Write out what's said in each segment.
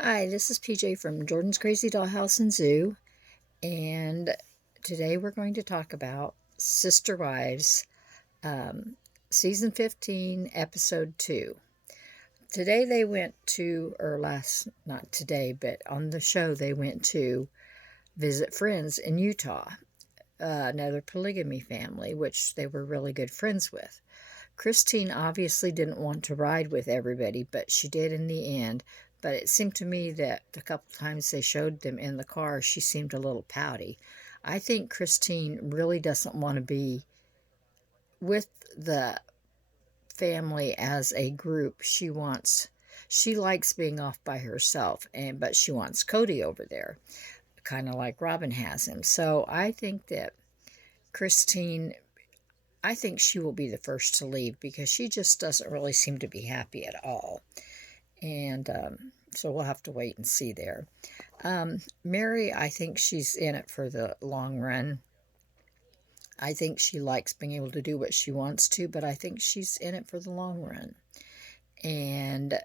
Hi, this is PJ from Jordan's Crazy Dollhouse and Zoo, and today we're going to talk about Sister Wives, um, Season 15, Episode 2. Today they went to, or last, not today, but on the show they went to visit friends in Utah, another polygamy family, which they were really good friends with. Christine obviously didn't want to ride with everybody, but she did in the end. But it seemed to me that the couple times they showed them in the car, she seemed a little pouty. I think Christine really doesn't want to be with the family as a group. She likes being off by herself, but she wants Cody over there, kind of like Robin has him. So Christine I think she will be the first to leave because she just doesn't really seem to be happy at all. And so we'll have to wait and see there. Mary, I think she's in it for the long run. I think she likes being able to do what she wants to, but I think she's in it for the long run. And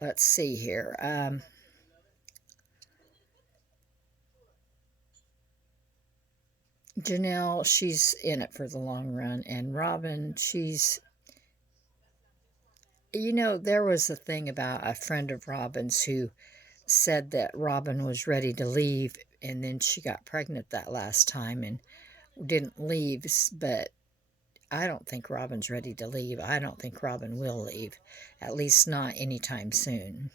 let's see here. Janelle, she's in it for the long run. And Robin, there was a thing about a friend of Robin's who said that Robin was ready to leave, and then she got pregnant that last time and didn't leave. But I don't think Robin's ready to leave. I don't think Robin will leave, at least not anytime soon.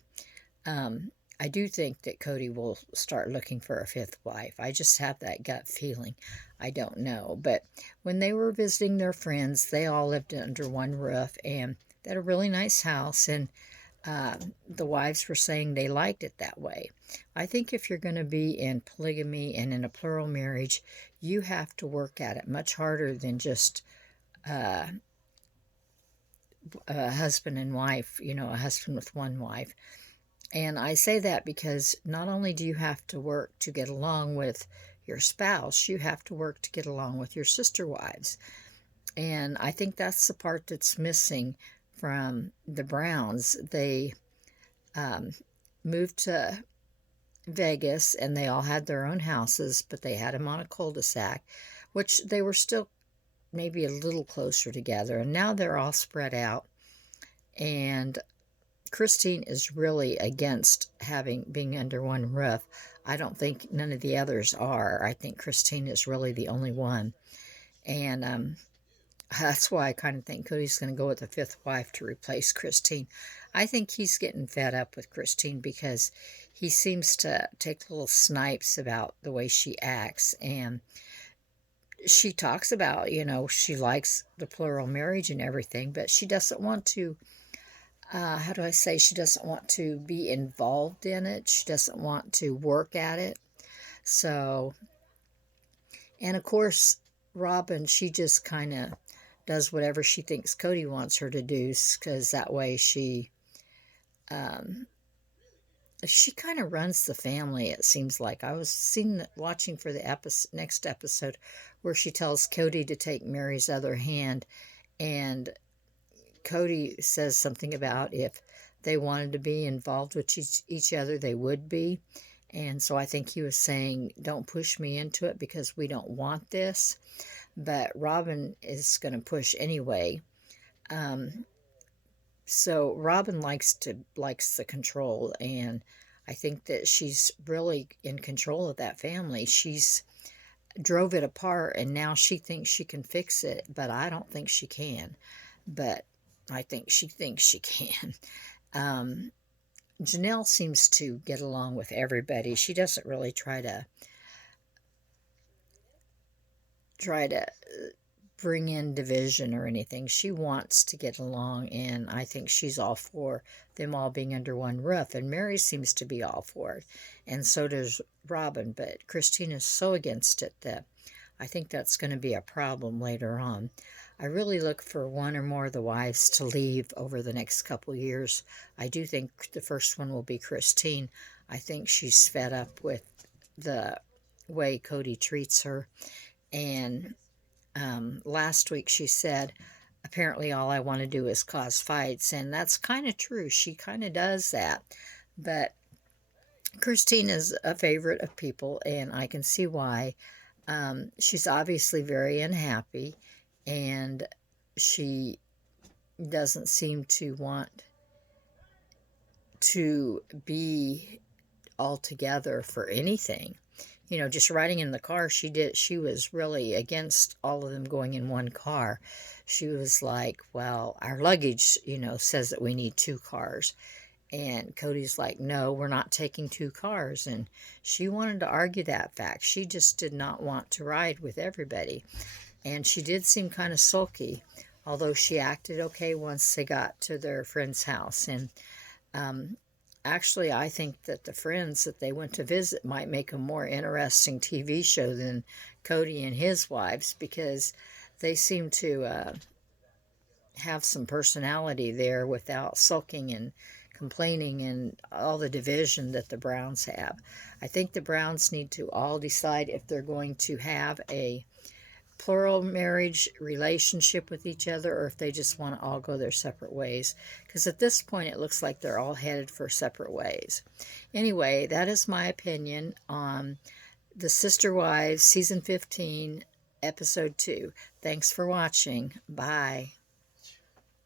Um, I do think that Cody will start looking for a fifth wife. I just have that gut feeling. I don't know. But when they were visiting their friends, they all lived under one roof and they had a really nice house. And the wives were saying they liked it that way. I think if you're going to be in polygamy and in a plural marriage, you have to work at it much harder than just uh, a husband and wife, a husband with one wife. And I say that because not only do you have to work to get along with your spouse, you have to work to get along with your sister wives. And I think that's the part that's missing from the Browns. They um, moved to Vegas and they all had their own houses, but they had them on a cul-de-sac, which they were still maybe a little closer together. And now they're all spread out. And Christine is really against having being under one roof. I don't think none of the others are. I think Christine is really the only one. And that's why I kind of think Cody's going to go with a fifth wife to replace Christine. I think he's getting fed up with Christine because he seems to take little snipes about the way she acts. And she talks about, she likes the plural marriage and everything, but she doesn't want to, how do I say, she doesn't want to be involved in it. She doesn't want to work at it. So, and of course, Robin, she just kind of does whatever she thinks Cody wants her to do because that way um, she kind of runs the family, it seems like. I was watching for the next episode where she tells Cody to take Mary's other hand, and Cody says something about if they wanted to be involved with each other, they would be. And so I think he was saying, don't push me into it because we don't want this. But Robin is going to push anyway. Um, so Robin likes the control, and I think that she's really in control of that family. She's drove it apart, and now she thinks she can fix it, but I don't think she can. But I think she thinks she can. Um, Janelle seems to get along with everybody. She doesn't really try to bring in division or anything. She wants to get along, and I think she's all for them all being under one roof. And Mary seems to be all for it, and so does Robin. But Christine is so against it that I think that's going to be a problem later on. I really look for one or more of the wives to leave over the next couple years. I do think the first one will be Christine. I think she's fed up with the way Cody treats her. And last week she said, apparently all I want to do is cause fights. And that's kind of true. She kind of does that. But Christine is a favorite of people, and I can see why. She's obviously very unhappy, and she doesn't seem to want to be all together for anything. You know, just riding in the car, she was really against all of them going in one car. She was like, well, our luggage, says that we need two cars. And Cody's like, no, we're not taking two cars. And she wanted to argue that fact. She just did not want to ride with everybody. And she did seem kind of sulky, although she acted okay once they got to their friend's house. And um, actually, I think that the friends that they went to visit might make a more interesting TV show than Cody and his wives, because they seem to have some personality there without sulking and complaining and all the division that the Browns have. I think the Browns need to all decide if they're going to have a plural marriage relationship with each other, or if they just want to all go their separate ways, because at this point it looks like they're all headed for separate ways. Anyway, that is my opinion on The Sister Wives season 15 episode 2. Thanks for watching. Bye.